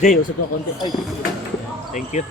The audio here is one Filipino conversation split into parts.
Jay, usap ng konti. Ay, thank you.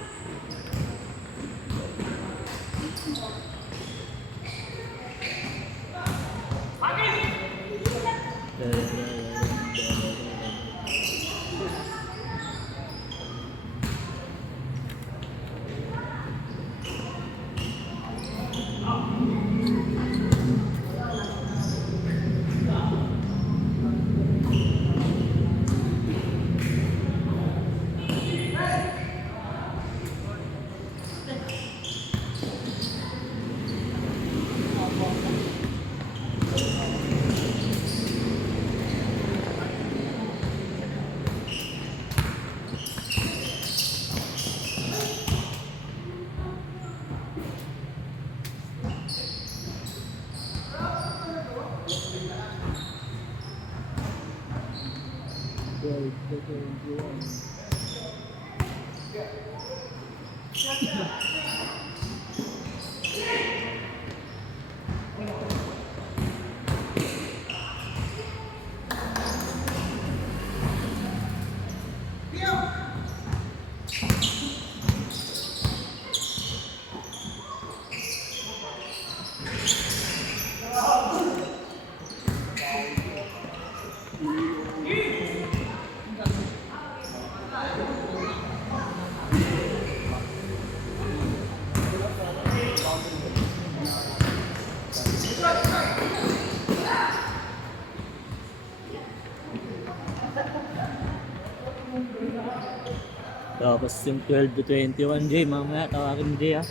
Tapos yung 12 to 21, Jay, mamaya tawagin mo Jay ha.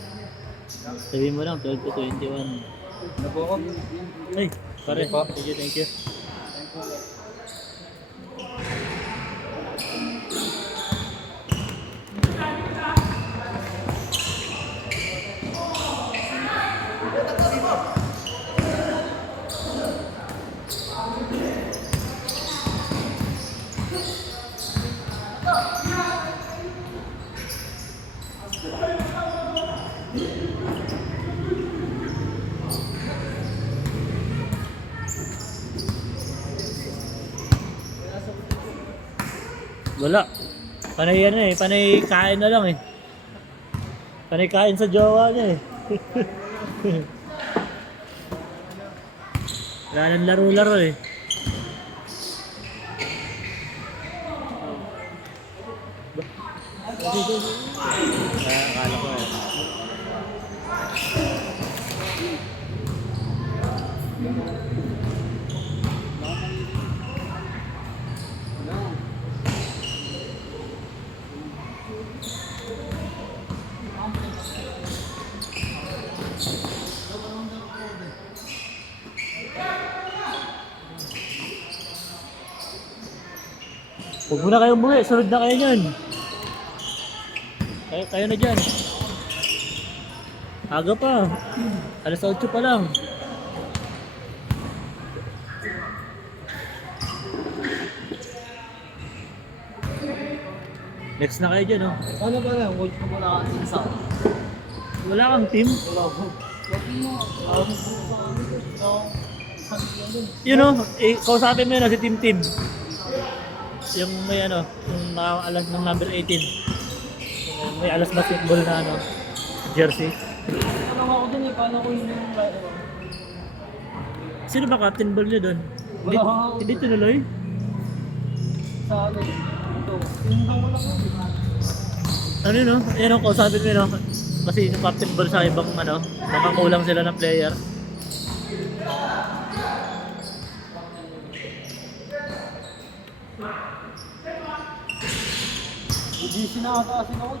Sabihin mo lang, 12 to 21. Ano po ako? Ay, pare, thank you, thank you. Wala. Panay ano eh, panay kain na lang eh. Panay kain sa jowa niya eh. Wala nang laro-laro eh. Akala ko eh. Huwag mo na kayong umuwi, sunod na kayo dyan. Kayo na dyan. Aga pa. Alas 8 pa lang. Next na kayo dyan, oh. Ano ba lang? Huwag ko muna kasi sa Wala kang team? wala ko. Yun, oh. Kausapin mo yun, oh, si Team Team. Yung may ano, yung nakaalas ng number 18. Yung may alas basketball na ano, jersey. Ano ako dun eh, paano ko yun yung Sino ba captain ball niya doon? Hindi, Wala ako. hindi tinuloy? sa ano ito. Yung lang wala ko. Ano yun, oh? Yan ang kausapin mo yun, oh. Kasi yung captain ball sa ibang ano, makakulang sila ng player. GC na kasi ako.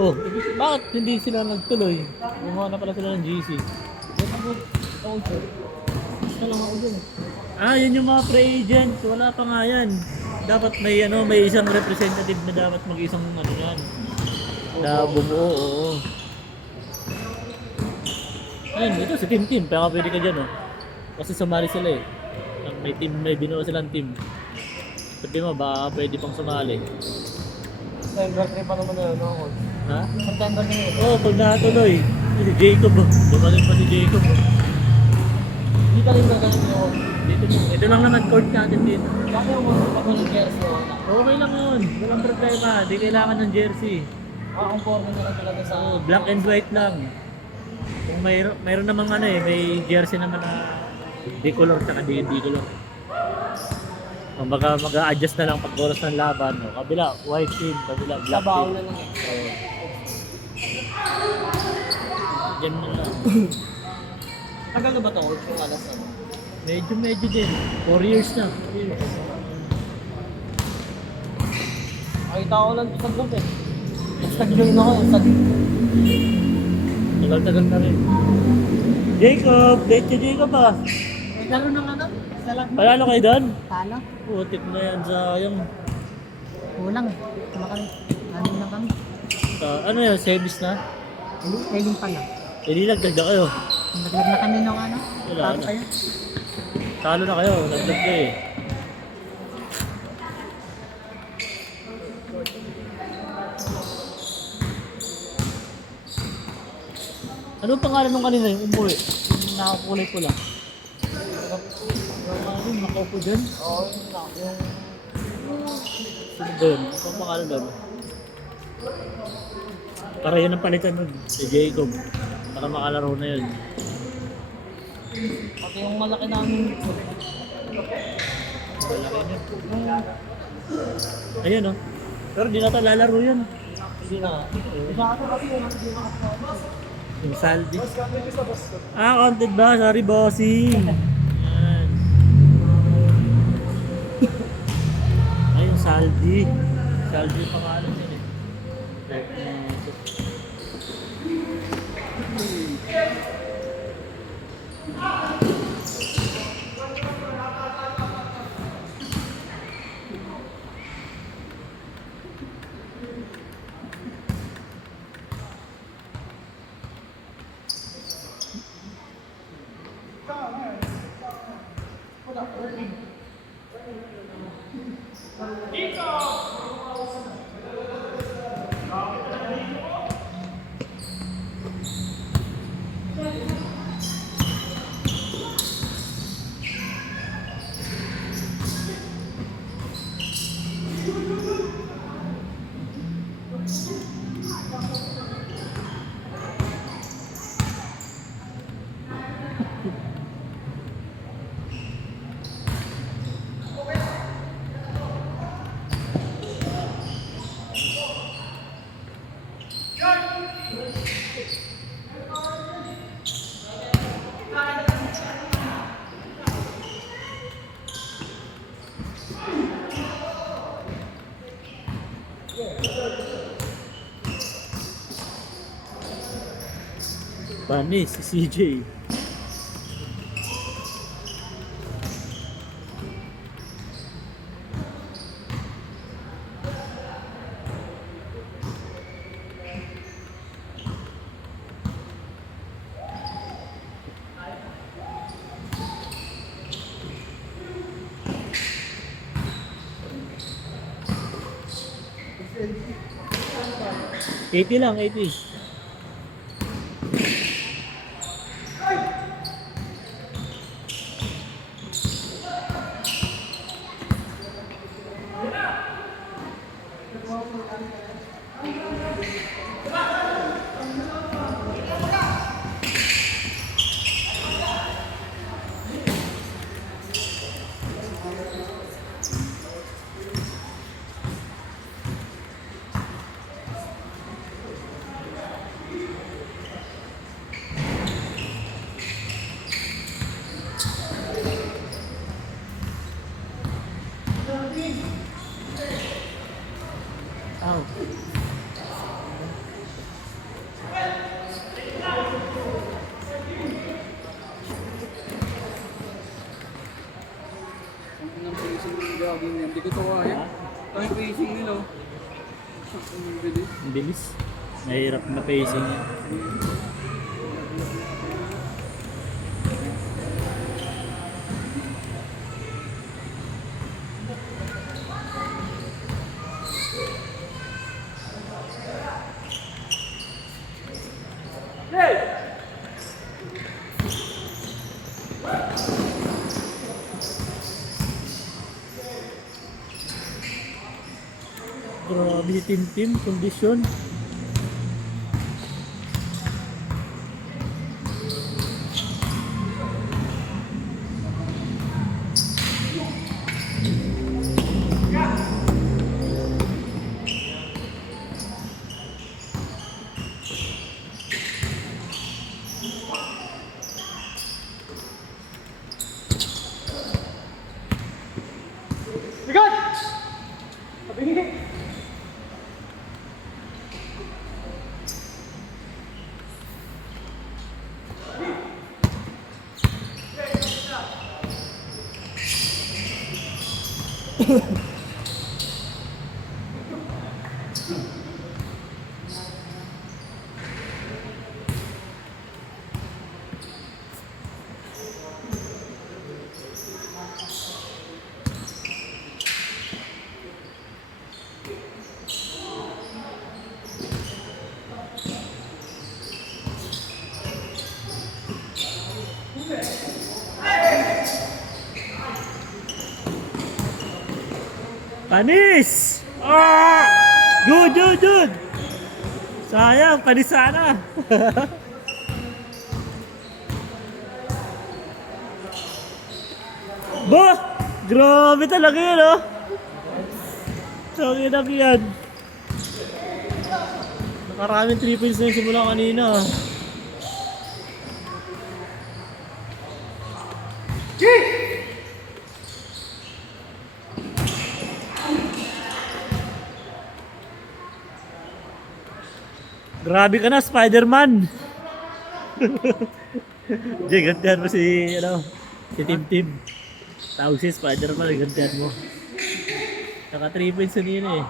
Oh, bakit hindi sila nagtuloy? Gumawa na pala sila ng GC. Gusto lang ako dun. Ah, yun yung mga pre-agent. Wala pa nga yan. Dapat may ano, may isang representative na dapat mag-isang ano yan. Na bumuo, oo. Ayun, ito si Team Team. Kaya pwede ka dyan, oh. Kasi sumali sila eh. May team, may binuo silang team. Sabi mo, baka pwede pang sumali. September 3 pa naman na ano ako. Ha? September 3. Oo, pag natuloy. Si Jacob, oh. Dumating pa si Jacob, oh. Hindi ka rin gagaling ako. Dito lang naman court natin dito. Dati ako full jersey wala. Okay lang yun. Walang problema. Di kailangan ng jersey. Conforme na lang talaga sa Black and white lang. Kung mayroon namang ano eh, may jersey naman na bicolor tsaka di bicolor. Kumbaga mag-a-adjust na lang pag oras ng laban. No? Kabila, white team. Kabila, black Sabaw team. na lang. Diyan na lang. Tagal na ba ito? Yung alas ano? Medyo din. 4 years na. 4 years. Nakita ko lang sa group eh. Stag-join ako. Tagal-tagal na rin. Jacob! Date si Jacob ah! May laro ng ano? Isa lang. Palalo kayo doon? Talo? Putik na yan, sayang. Kulang. Tama kami. Ano na kami? Ano yan, semis na? Trailing pa lang. Hindi nagdagdag kayo. Naglag na kami ng ano? Wala Talo na. kayo? Talo na kayo, nagdag kayo eh. Ano ang pangalan nung kanina yung umuwi? Yung nakakulay ko lang. Ano, nakaupo dyan? Oo, yun lang. Yung Sino ba yun? Ano ang pangalan ba? Para yun ang palitan nun, si Jacob. Para makalaro na yun. pati yung malaki namin. Ayun oh. Pero di na tayo lalaro yun. Hindi na. Iba ako kasi yung Yung saldi. Counted ba? Sorry, bossing. Yan. Ay, yung saldi. Saldi yung pangalan yun eh. Bani, si CJ. $80 lang, 80. Ow. ng pacing ng jogging niya. Hindi ko ito kaya. Ang pacing nila. Ang bilis. Ang bilis. Mahirap na pacing yan. Grabe si Tim, kondisyon. Panis! Ah! Good! Sayang, panis sana. Bah! Grabe talaga yun, oh. Tangin na yan. Nakaraming 3 points na yung simula kanina. Grabe ka na, Spider-Man! Jay, gantihan mo si, si Tim. Tawag si Spider-Man, gantihan mo. Naka 3 points na nila eh.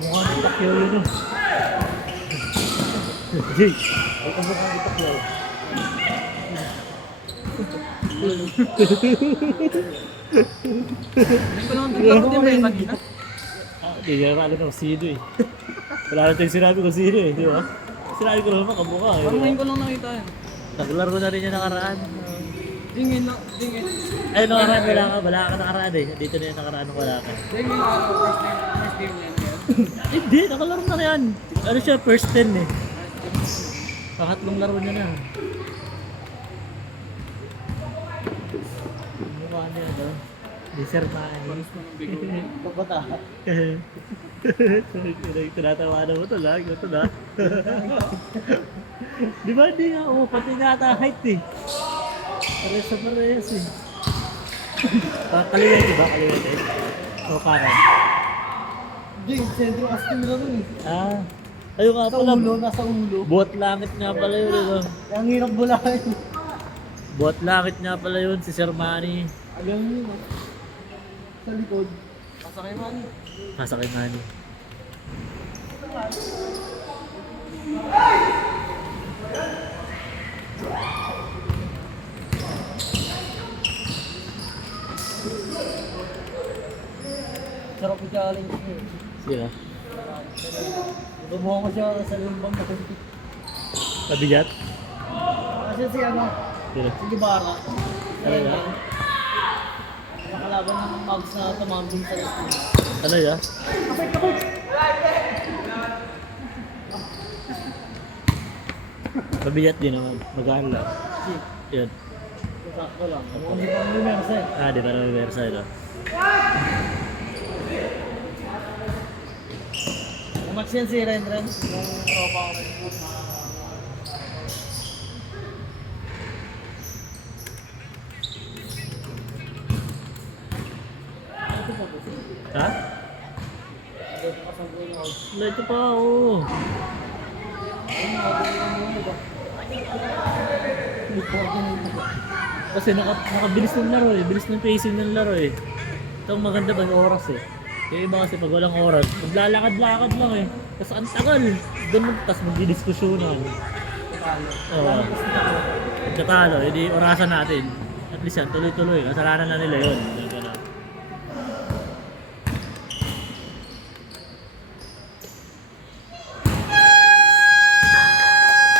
Mukha ng Pacquiao yun oh. Jay, ay kamukha ng Pacquiao. Hindi ko naman tignan ko din ba yung kanina? Hindi ka alam ng sino eh. Wala na tayong sinabi kung sino eh, di ba? Sinabi ko naman kamukha eh. Parang ngayon ko lang nakita yan. Naglaro na rin yung nakaraan. Dingin na, dingin. Ay, nakaraan wala ka nakaraan eh. Dito na yung nakaraan ng wala ka. Dingin na ako, first game na yan. Hindi, nakalaro na yan. Ano siya, first 10 eh. Pangatlong laro niya na. Mukha niya ito. Dessert Manny. Panos ko ng bigo. Babata. Tinatawanan mo ito lang. Ito na. Di ba hindi nga? Oo, pati nga ata height eh. Parehas sa parehas eh. Kaliwete diba? Kaliwete. O kanan. Hindi, sentro kasi nila nun eh. Ah. Ayun nga Sa pala. ulo, nasa ulo. Buhat langit nga pala yun. Ito. Ang hirap bulahin. Buhat langit nga pala yun. Si Sir Manny. Alam niyo no? Sa likod. Masakay man. Nasa kay Manny. Sarap ko siya aling siya. Sila. Lumuha ko siya sa lumbang na kunti. Pabigat. Kasi si ano, Sila. si Gibara. Talaga? Nakalaban ng Mags na tumambling sa listing. Talaga? Pabigat din naman. Magaan lang. Yun. Sakto lang. Hindi pa mo mersa eh. Ah, di ba naman versa ito? Mags yan si Renren. Yung tropa ko rin. Ha? Wala ito pa, oo. Kasi nakabilis ng laro eh. Bilis ng pacing ng laro eh. Ito ang maganda ba yung oras eh. Yung iba kasi pag walang oras, maglalakad-lakad lang eh. Tapos ang tagal. Doon tapos magdidiskusyonan. Oo. Pagkatalo, edi orasan natin. At least yan, tuloy-tuloy. Kasalanan na nila yun.